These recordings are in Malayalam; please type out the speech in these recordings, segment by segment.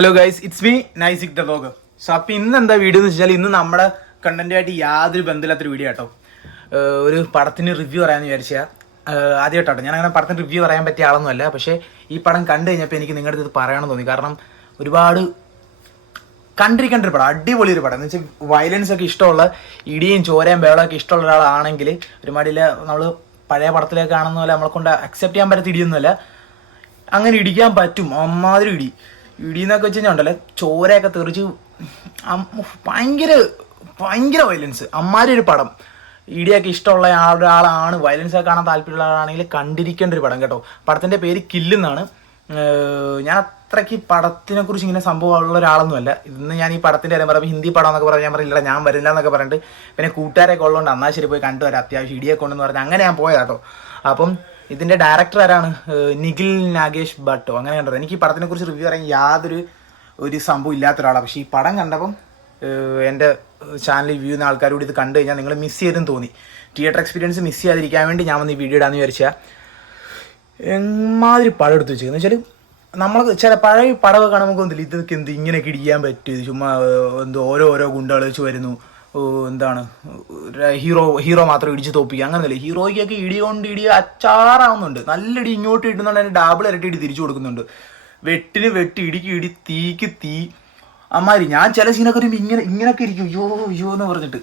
Hello guys, it's me Naisik the vlogger. So അപ്പോൾ ഇന്ന് എന്താ വീഡിയോ എന്ന് വെച്ചാൽ, ഇന്ന് നമ്മുടെ കണ്ടന്റുമായിട്ട് യാതൊരു ബന്ധമില്ലാത്തൊരു വീഡിയോ കേട്ടോ. ഒരു പടത്തിന് റിവ്യൂ പറയാമെന്ന് വിചാരിച്ചാൽ ആദ്യമായിട്ടോ. ഞാൻ അങ്ങനെ പടത്തിന് റിവ്യൂ പറയാൻ പറ്റിയ ആളൊന്നുമല്ല. പക്ഷേ ഈ പടം കണ്ടു കഴിഞ്ഞപ്പോൾ എനിക്ക് നിങ്ങളുടെ ഇത് പറയണമെന്ന് തോന്നി. കാരണം ഒരുപാട് കണ്ടിരിക്കേണ്ട ഒരു പടം, അടിപൊളി ഒരു പടം എന്ന് വെച്ചാൽ വയലൻസ് ഒക്കെ ഇഷ്ടമുള്ള, ഇടിയും ചോരയും ബഹളമൊക്കെ ഇഷ്ടമുള്ള ഒരാളാണെങ്കിൽ ഒരുമാതിരി നമ്മൾ പഴയ പടത്തിലേക്ക് കാണുന്ന പോലെ നമ്മളെ കൊണ്ട് അക്സെപ്റ്റ് ചെയ്യാൻ പറ്റാത്ത ഇടിയൊന്നുമല്ല. അങ്ങനെ ഇടിക്കാൻ പറ്റും. അമ്മാതിരി ഇടിയെന്നൊക്കെ വെച്ച് കഴിഞ്ഞാൽ ഉണ്ടല്ലോ, ചോരയൊക്കെ തെറിച്ച് ഭയങ്കര ഭയങ്കര വയലൻസ്. അമ്മാതിരി ഒരു പടം. ഇടിയൊക്കെ ഇഷ്ടമുള്ള ഒരാളാണ്, വയലൻസ് ഒക്കെ കാണാൻ താല്പര്യമുള്ള ആളാണെങ്കിൽ കണ്ടിരിക്കേണ്ട ഒരു പടം കേട്ടോ. പടത്തിൻ്റെ പേര് കില്ലെന്നാണ്. ഞാൻ അത്രയ്ക്ക് പടത്തിനെ കുറിച്ച് ഇങ്ങനെ സംഭവം ഉള്ള ഒരാളൊന്നുമല്ല. ഇന്ന് ഞാൻ ഈ പടത്തിൻ്റെ കാര്യം പറയുമ്പോൾ ഹിന്ദി പടം എന്നൊക്കെ പറഞ്ഞാൽ ഞാൻ പറഞ്ഞില്ല, ഞാൻ വരില്ല എന്നൊക്കെ പറഞ്ഞിട്ട് പിന്നെ കൂട്ടുകാരൊക്കെ ഉള്ളതുകൊണ്ട് എന്നാൽ ശരി പോയി കണ്ടുവരാം, അത്യാവശ്യം ഇടിയൊക്കെ ഉണ്ടെന്ന് പറഞ്ഞാൽ അങ്ങനെ ഞാൻ പോയതാട്ടോ. അപ്പം ഇതിൻ്റെ ഡയറക്ടർ ആരാണ്? നിഖിൽ നാഗേഷ് ഭട്ടോ. അങ്ങനെ കണ്ടത്. എനിക്ക് ഈ പടത്തിനെ കുറിച്ച് റിവ്യൂ പറയാൻ യാതൊരു സംഭവം ഇല്ലാത്ത ഒരാളാണ്. പക്ഷേ ഈ പടം കണ്ടപ്പം എൻ്റെ ചാനലിൽ വ്യൂ ചെയ്യുന്ന ആൾക്കാരോട് ഇത് കണ്ടു കഴിഞ്ഞാൽ നിങ്ങൾ മിസ് ചെയ്തെന്ന് തോന്നി. തിയേറ്റർ എക്സ്പീരിയൻസ് മിസ് ചെയ്യാതിരിക്കാൻ വേണ്ടി ഞാൻ വന്ന് ഈ വീഡിയോ ഇടാന്ന് വിചാരിച്ചാൽ, എമ്മാതിരി പടം എടുത്ത് വെച്ചേന്ന് വെച്ചാൽ നമ്മൾ ചില പഴയ പടമൊക്കെ കാണുമ്പോൾ നമുക്കൊന്നില്ല ഇതൊക്കെ എന്ത് ഇങ്ങനെയൊക്കെ ഇടിക്കാൻ പറ്റും, ചുമ്മാ എന്തോ ഓരോ ഗുണ്ടകൾ വെച്ച് വരുന്നു, എന്താണ് ഹീറോ മാത്രം ഇടിച്ച് തോപ്പിക്കുക, അങ്ങനെയല്ലേ. ഹീറോയ്ക്കൊക്കെ ഇടി കൊണ്ട് ഇടി അച്ചാറാവുന്നുണ്ട്. നല്ല ഇടി ഇങ്ങോട്ട് ഇടുന്നുണ്ട്, അതിന് ഡബിൾ ഇരട്ടി ഇടി തിരിച്ചു കൊടുക്കുന്നുണ്ട്. വെട്ടിന് വെട്ടി, ഇടിക്ക് ഇടി, തീക്ക് തീ. അമ്മാതിരി ഞാൻ ചില സീനൊക്കെ വരുമ്പോൾ ഇങ്ങനെയൊക്കെ ഇരിക്കും, അയ്യോ എന്ന് പറഞ്ഞിട്ട്.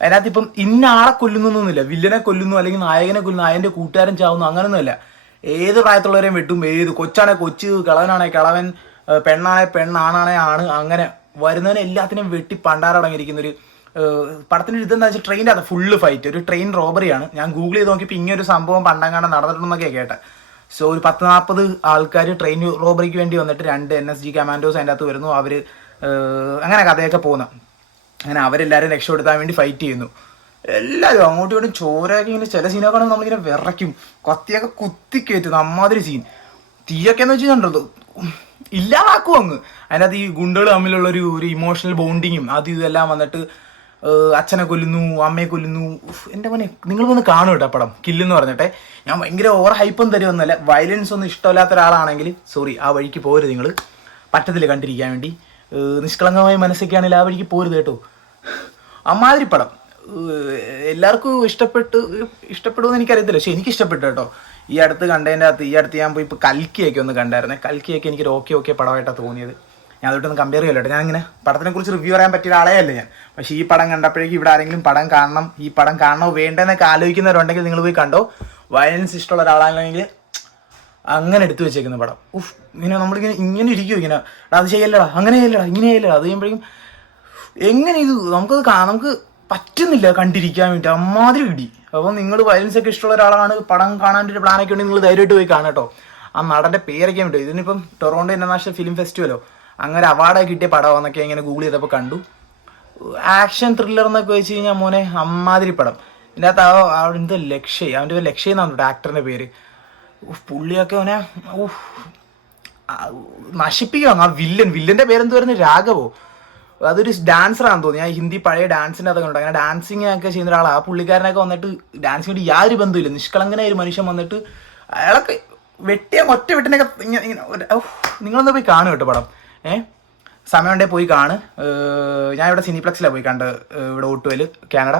അതിനകത്ത് ഇപ്പം ഇന്ന ആളെ കൊല്ലുന്നൊന്നുമില്ല. വില്ലനെ കൊല്ലുന്നു, അല്ലെങ്കിൽ നായകനെ കൊല്ലുന്നു, നായകൻ്റെ കൂട്ടുകാരൻ ചാവുന്നു, അങ്ങനെയൊന്നുമല്ല. ഏത് പ്രായത്തുള്ളവരെയും വെട്ടും. ഏത് കൊച്ചാണെ കൊച്ച്, കിളവനാണെ കിളവൻ, പെണ്ണാണെ പെണ്ണാണാണെ ആണ്, അങ്ങനെ വരുന്നതിനെ എല്ലാത്തിനെയും വെട്ടി പണ്ടാരടങ്ങിയിരിക്കുന്നൊരു പടത്തിൻ്റെ ഇതെന്താ വെച്ചാൽ ട്രെയിൻ്റെ അത് ഫുള്ള് ഫൈറ്റ്. ഒരു ട്രെയിൻ റോബറിയാണ്. ഞാൻ ഗൂഗിൾ ചെയ്ത് നോക്കിയപ്പോൾ ഇങ്ങനൊരു സംഭവം പണ്ടങ്ങാണ്ട് നടന്നിട്ടുണ്ടെന്നൊക്കെ കേട്ടെ. സോ ഒരു 10-40 ആൾക്കാർ ട്രെയിൻ റോബറിക്ക് വേണ്ടി വന്നിട്ട് 2 NSG കമാൻഡോസ് അതിൻ്റെ അകത്ത് വരുന്നു. അവർ അങ്ങനെ കഥയൊക്കെ പോകുന്നു. അങ്ങനെ അവരെല്ലാവരും രക്ഷപ്പെടുത്താൻ വേണ്ടി ഫൈറ്റ് ചെയ്യുന്നു. എല്ലാവരും അങ്ങോട്ടും ഇങ്ങോട്ടും ചോരയൊക്കെ ഇങ്ങനെ ചില സീനൊക്കെ ആണെങ്കിൽ നമ്മളിങ്ങനെ വിറയ്ക്കും. കത്തിയൊക്കെ കുത്തിക്കയറ്റുന്നു. അമ്മാതിരി സീൻ. തീയൊക്കെ എന്ന് വെച്ചിട്ടുണ്ടല്ലോ ഇല്ലാതാക്കും അങ്ങ്. അതിനകത്ത് ഈ ഗുണ്ടകൾ തമ്മിലുള്ള ഒരു ഇമോഷണൽ ബോണ്ടിങ്ങും അത് ഇതെല്ലാം വന്നിട്ട് അച്ഛനെ കൊല്ലുന്നു, അമ്മയെ കൊല്ലുന്നു. എൻ്റെ മോനെ നിങ്ങൾ വന്ന് കാണും കേട്ടോ പടം കില്ലെന്ന് പറഞ്ഞിട്ടെ. ഞാൻ ഭയങ്കര ഓവർ ഹൈപ്പൊന്നും തരുമൊന്നുമല്ല. വയലൻസ് ഒന്നും ഇഷ്ടമില്ലാത്ത ഒരാളാണെങ്കിൽ സോറി, ആ വഴിക്ക് പോരുത് നിങ്ങൾ. പറ്റത്തില്ല കണ്ടിരിക്കാൻ വേണ്ടി. നിഷ്കളങ്കമായ മനസ്സൊക്കെയാണെങ്കിൽ ആ വഴിക്ക് പോരുത് കേട്ടോ. അമ്മാതിരി പടം. എല്ലാവർക്കും ഇഷ്ടപ്പെടുമെന്ന് എനിക്കറിയത്തില്ല, പക്ഷെ എനിക്ക് ഇഷ്ടപ്പെട്ടു കേട്ടോ. ഈ അടുത്ത് കണ്ടതിൻ്റെ അകത്ത് ഞാൻ പോയി ഇപ്പോൾ കൽക്കിയൊക്കെ ഒന്ന് കണ്ടായിരുന്നേ. കൽക്കിയൊക്കെ എനിക്കൊരു ഓക്കെ പടമായിട്ടാണ് തോന്നിയത്. ഞാൻ അതൊട്ടൊന്ന് കമ്പയർ ചെയ്യല്ലോ കേട്ടോ. ഞാനിങ്ങനെ പടത്തിനെ കുറിച്ച് റിവ്യൂ പറയാൻ പറ്റിയ ഒരാളേ അല്ല ഞാൻ. പക്ഷേ ഈ പടം കണ്ടപ്പോഴേക്കും ഇവിടെ ആരെങ്കിലും പടം കാണണം, ഈ പടം കാണണോ വേണ്ടെന്നൊക്കെ ആലോചിക്കുന്നവരുണ്ടെങ്കിൽ നിങ്ങൾ പോയി കണ്ടോ. വയലൻസ് ഇഷ്ടമുള്ള ഒരാളാണെങ്കിൽ അങ്ങനെ എടുത്തു വെച്ചേക്കുന്ന പടം. ഇങ്ങനെ നമ്മളിങ്ങനെ ഇരിക്കും, ഇങ്ങനെ അത് ചെയ്യല്ലടാ, അങ്ങനെ ചെയ്യല്ലടാ, ഇങ്ങനെ ചെയ്യല്ലടാ. അത് ചെയ്യുമ്പോഴേക്കും എങ്ങനെ ഇത് നമുക്ക് പറ്റുന്നില്ല കണ്ടിരിക്കാൻ വേണ്ടി. അമ്മാതിരി ഇടി. അപ്പം നിങ്ങൾ വയലൻസ് ഒക്കെ ഇഷ്ടമുള്ള ഒരാളാണ്, പടം കാണാൻ ഒരു പ്ലാനൊക്കെ ഉണ്ടെങ്കിൽ നിങ്ങൾ ധൈര്യമായിട്ട് പോയി കാണാം കേട്ടോ. ആ നടൻ്റെ പേരൊക്കെ ഉണ്ട്. ഇതിനിപ്പം ടൊറോണ്ടോ ഇന്റർനാഷണൽ ഫിലിം ഫെസ്റ്റിവലോ അങ്ങനെ അവാർഡൊക്കെ കിട്ടിയ പടമാണെന്നൊക്കെ ഇങ്ങനെ ഗൂഗിൾ ചെയ്തപ്പോൾ കണ്ടു. ആക്ഷൻ ത്രില്ലർ എന്നൊക്കെ വെച്ച് കഴിഞ്ഞാൽ മോനെ അമ്മാതിരി പടം. ഇതിൻ്റെ അകത്ത് എന്ത് ലക്ഷ്യ, അവൻ്റെ പേര് ലക്ഷ്യ എന്നാണ് ആക്ടറിൻ്റെ പേര്. പുള്ളിയൊക്കെ അവനെ നശിപ്പിക്കുകയാണ്. ആ വില്ലൻ്റെ പേരെന്ത് വരുന്നത്, രാഘവോ. അതൊരു ഡാൻസറാണെന്ന് തോന്നി. ഞാൻ ഹിന്ദി പഴയ ഡാൻസിൻ്റെ അതൊക്കെ ഉണ്ട്. അങ്ങനെ ഡാൻസിങ് ഒക്കെ ചെയ്യുന്ന ഒരാളാണ്. ആ പുള്ളിക്കാരനൊക്കെ വന്നിട്ട് ഡാൻസിന് വേണ്ടി യാതൊരു ബന്ധമില്ല. നിഷ്കളങ്കനായ ഒരു മനുഷ്യൻ വന്നിട്ട് അയാളൊക്കെ ഒറ്റ വെട്ടിനൊക്കെ നിങ്ങളൊന്ന് പോയി കാണും കേട്ടോ പടം. സമയം ഉണ്ടെങ്കിൽ പോയി കാണ്. ഞാൻ ഇവിടെ സിനിപ്ലക്സിലാണ് പോയി കണ്ട്, ഇവിടെ ഓട്ടുവൽ കാനഡ.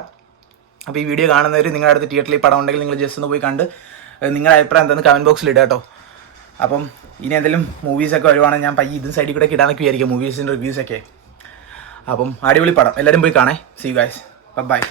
അപ്പോൾ ഈ വീഡിയോ കാണുന്നവർ നിങ്ങളുടെ അടുത്ത് തിയേറ്ററിൽ ഈ പടം ഉണ്ടെങ്കിൽ നിങ്ങൾ ജസ്റ്റ് ഒന്ന് പോയി കണ്ട് നിങ്ങളുടെ അഭിപ്രായം എന്താണെന്ന് കമൻറ്റ് ബോക്സിൽ ഇടുക കേട്ടോ. അപ്പം ഇനി എന്തെങ്കിലും മൂവീസൊക്കെ വരുവാണെങ്കിൽ ഞാൻ ഇതും സൈഡിൽ കൂടെ ഇടാനൊക്കെ വിചാരിക്കും, മൂവീസിൻ്റെ റിവ്യൂസൊക്കെ. അപ്പം അടിപൊളി പടം, എല്ലാവരും പോയി കാണേ. See you guys, by.